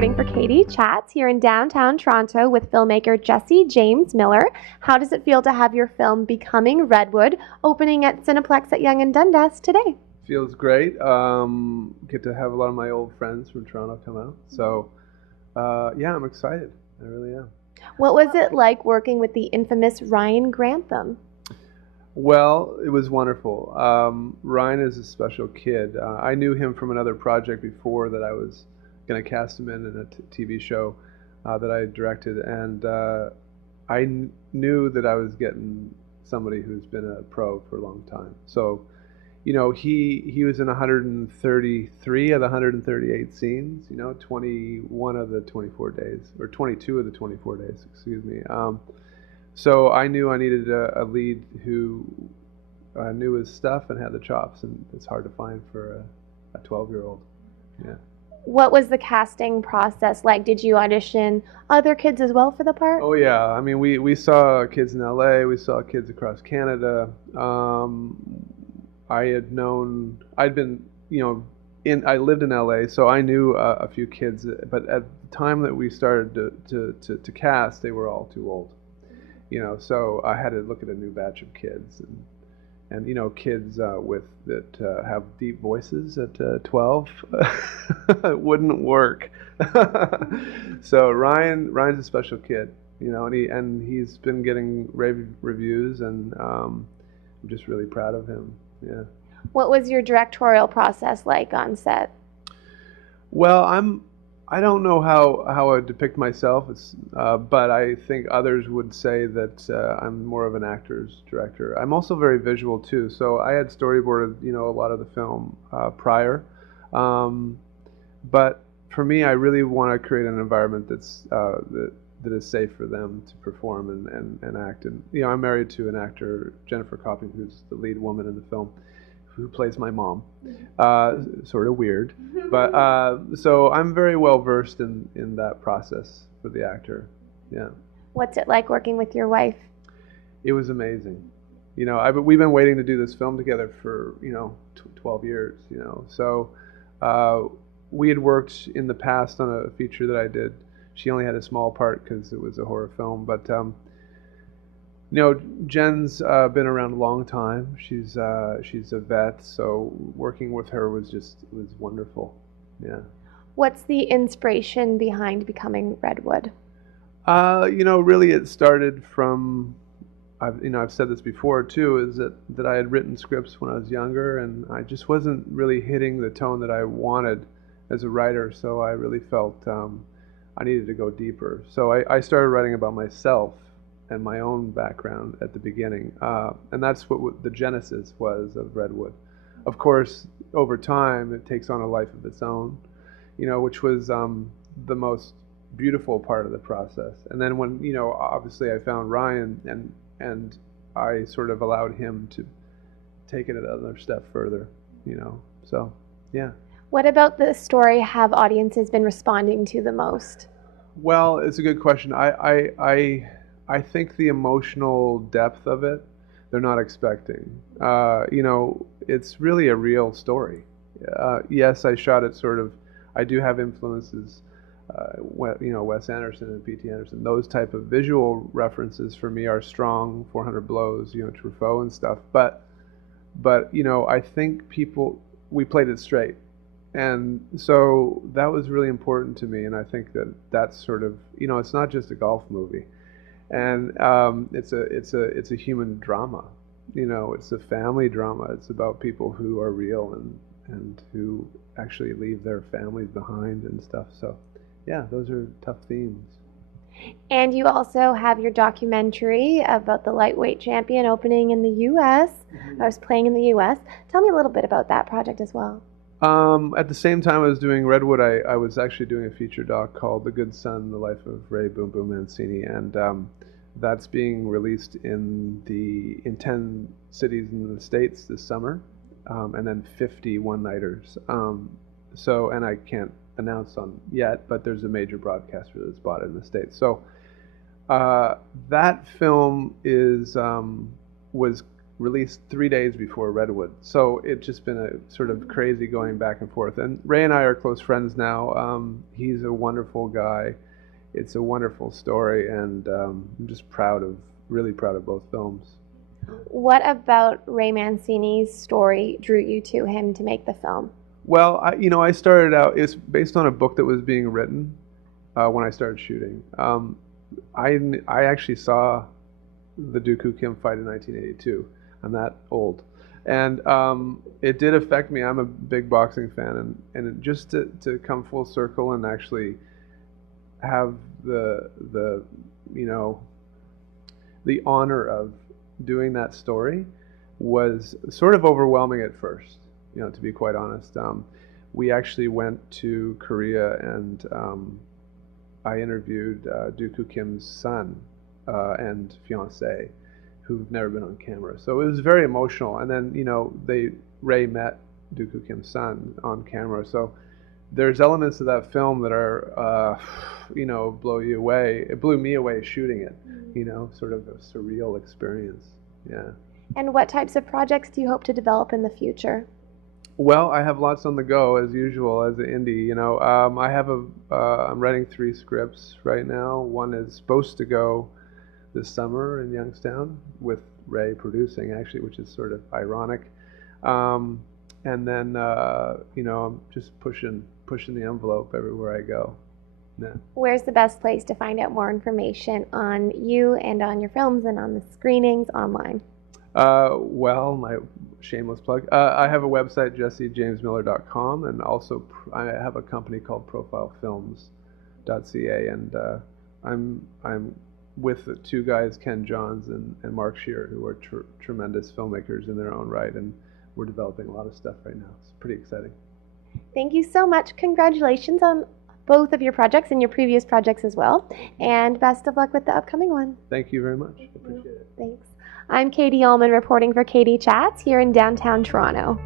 reporting for Katie Chats here in downtown Toronto with filmmaker Jesse James Miller. How does it feel to have your film Becoming Redwood opening at Cineplex at Yonge and Dundas today? Feels great. Get to have a lot of my old friends from Toronto come out. So, yeah, I'm excited. I really am. What was it like working with the infamous Ryan Grantham? Well, it was wonderful. Ryan is a special kid. I knew him from another project before that I was going to cast him in a TV show that I directed, and I knew that I was getting somebody who's been a pro for a long time. So, you know, he was in 133 of the 138 scenes, you know, 21 of the 24 days, or 22 of the 24 days, excuse me. So I knew I needed a lead who knew his stuff and had the chops, and it's hard to find for a 12-year-old. Yeah. What was the casting process like? Did you audition other kids as well for the part? Oh yeah, I mean we saw kids in LA, we saw kids across Canada. I'd been, you know, I lived in LA, so I knew a few kids, but at the time that we started to cast, they were all too old. You know, so I had to look at a new batch of kids, and you know, kids that have deep voices at 12 wouldn't work. So Ryan's a special kid, you know, and he's been getting rave reviews, and I'm just really proud of him. Yeah. What was your directorial process like on set? Well, I don't know how I depict myself, but I think others would say that I'm more of an actor's director. I'm also very visual too, so I had storyboarded, you know, a lot of the film prior. But for me, I really want to create an environment that is safe for them to perform and act. And you know, I'm married to an actor, Jennifer Copping, who's the lead woman in the film, who plays my mom. Sort of weird, but so I'm very well versed in that process for the actor. Yeah. What's it like working with your wife? It was amazing. You know, we've been waiting to do this film together for, you know, 12 years. You know, so we had worked in the past on a feature that I did. She only had a small part because it was a horror film, but you know, Jen's been around a long time. She's a vet, so working with her was wonderful. Yeah. What's the inspiration behind Becoming Redwood? You know, really it started from, I've said this before too, is that I had written scripts when I was younger, and I just wasn't really hitting the tone that I wanted as a writer. So I really felt I needed to go deeper. So I started writing about myself and my own background at the beginning, and that's what the genesis was of Redwood. Of course, over time, it takes on a life of its own, you know, which was the most beautiful part of the process. And then when, you know, obviously I found Ryan, and I sort of allowed him to take it another step further, you know. So, yeah. What about the story have audiences been responding to the most? Well, it's a good question. I think the emotional depth of it, they're not expecting. You know, it's really a real story. Yes, I shot it sort of, I do have influences, you know, Wes Anderson and P.T. Anderson. Those type of visual references for me are strong, 400 Blows, you know, Truffaut and stuff. But you know, I think we played it straight. And so that was really important to me, and I think that's sort of, you know, it's not just a golf movie. And it's a human drama, you know. It's a family drama. It's about people who are real and who actually leave their families behind and stuff. So, yeah, those are tough themes. And you also have your documentary about the lightweight champion opening in the U.S. I was playing in the U.S. Tell me a little bit about that project as well. At the same time I was doing Redwood, I was actually doing a feature doc called The Good Son, The Life of Ray Boom Boom Mancini, and that's being released in 10 cities in the States this summer, and then 50 one-nighters. So, and I can't announce on yet, but there's a major broadcaster that's bought it in the States. So that film was released 3 days before Redwood. So it's just been a sort of crazy going back and forth. And Ray and I are close friends now. He's a wonderful guy. It's a wonderful story, and I'm just really proud of both films. What about Ray Mancini's story drew you to him to make the film? Well, I started out, it's based on a book that was being written when I started shooting. I actually saw the Dooku Kim fight in 1982. I'm that old. And it did affect me. I'm a big boxing fan, and it just to come full circle and actually have the honor of doing that story was sort of overwhelming at first, to be quite honest. We actually went to Korea, and I interviewed Dooku Kim's son and fiance, who've never been on camera. So it was very emotional. And then, Ray met Dooku Kim's son on camera. So there's elements of that film that are, blow you away. It blew me away shooting it, sort of a surreal experience. Yeah. And what types of projects do you hope to develop in the future? Well, I have lots on the go, as usual, as an indie. I'm writing 3 scripts right now. One is supposed to go this summer in Youngstown, with Ray producing, actually, which is sort of ironic. And then, I'm just pushing the envelope everywhere I go. Yeah. Where's the best place to find out more information on you and on your films and on the screenings online? Well, my shameless plug. I have a website, JesseJamesMiller.com, and also I have a company called ProfileFilms.ca, and I'm with the 2 guys, Ken Johns and Mark Shear, who are tremendous filmmakers in their own right, and we're developing a lot of stuff right now. It's pretty exciting. Thank you so much. Congratulations on both of your projects and your previous projects as well, and best of luck with the upcoming one. Thank you very much. I appreciate it. Thanks. I'm Katie Ullman reporting for Katie Chats here in downtown Toronto.